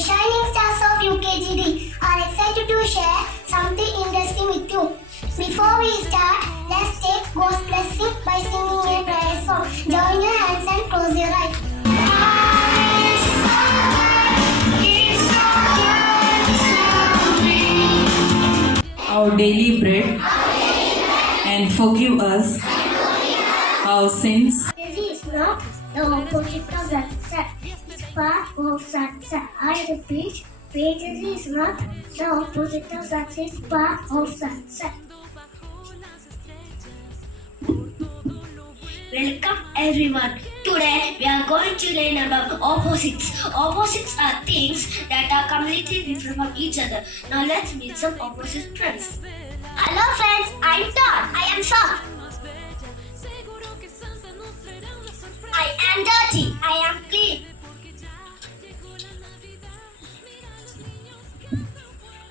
shining stars of UKG D are excited to share something interesting with you. Before we start, let's take God's blessing by singing a prayer song. Join your hands and close your eyes. Our daily bread, and forgive us our sins. This is not the opposite of sunset. It's part of sunset. I repeat, faith is not the opposite of sunset. It's part of sunset. Welcome everyone. Today we are going to learn about opposites. Opposites are things that are completely different from each other. Now let's meet some opposite friends. Hello friends, I'm Tom. I am Sean. I am dirty. I am clean.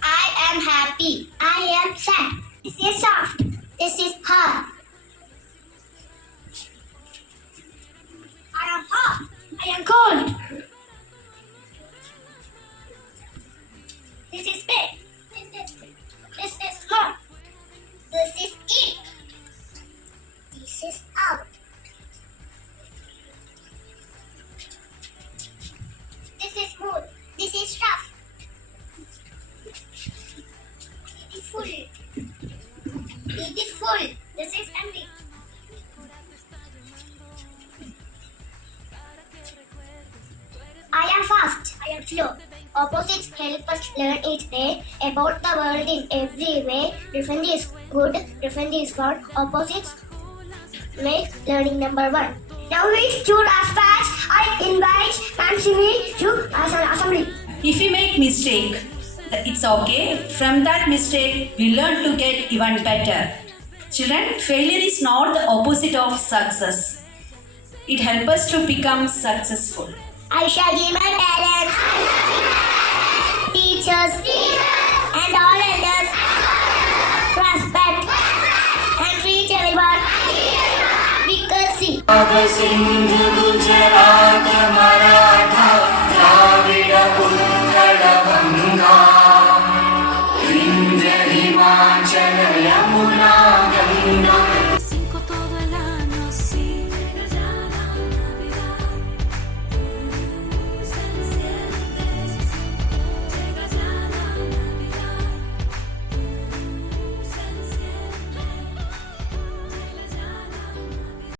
I am happy. I am sad. This is soft. This is hard. I am hot. I am cold. This is big. This is small. This is in. This is out. This is smooth. This is rough. It is full. It is full. This is empty. I am fast. I am slow. Opposites help us learn each day about the world in every way. Different is good, different is wrong. Opposites make learning number one. Now we should aspire. I invite Nancy to assembly. If we make mistake, it's okay. From that mistake, we learn to get even better. Children, failure is not the opposite of success. It helps us to become successful. I shall give my parents, teachers, and all elders respect and treat everyone with courtesy.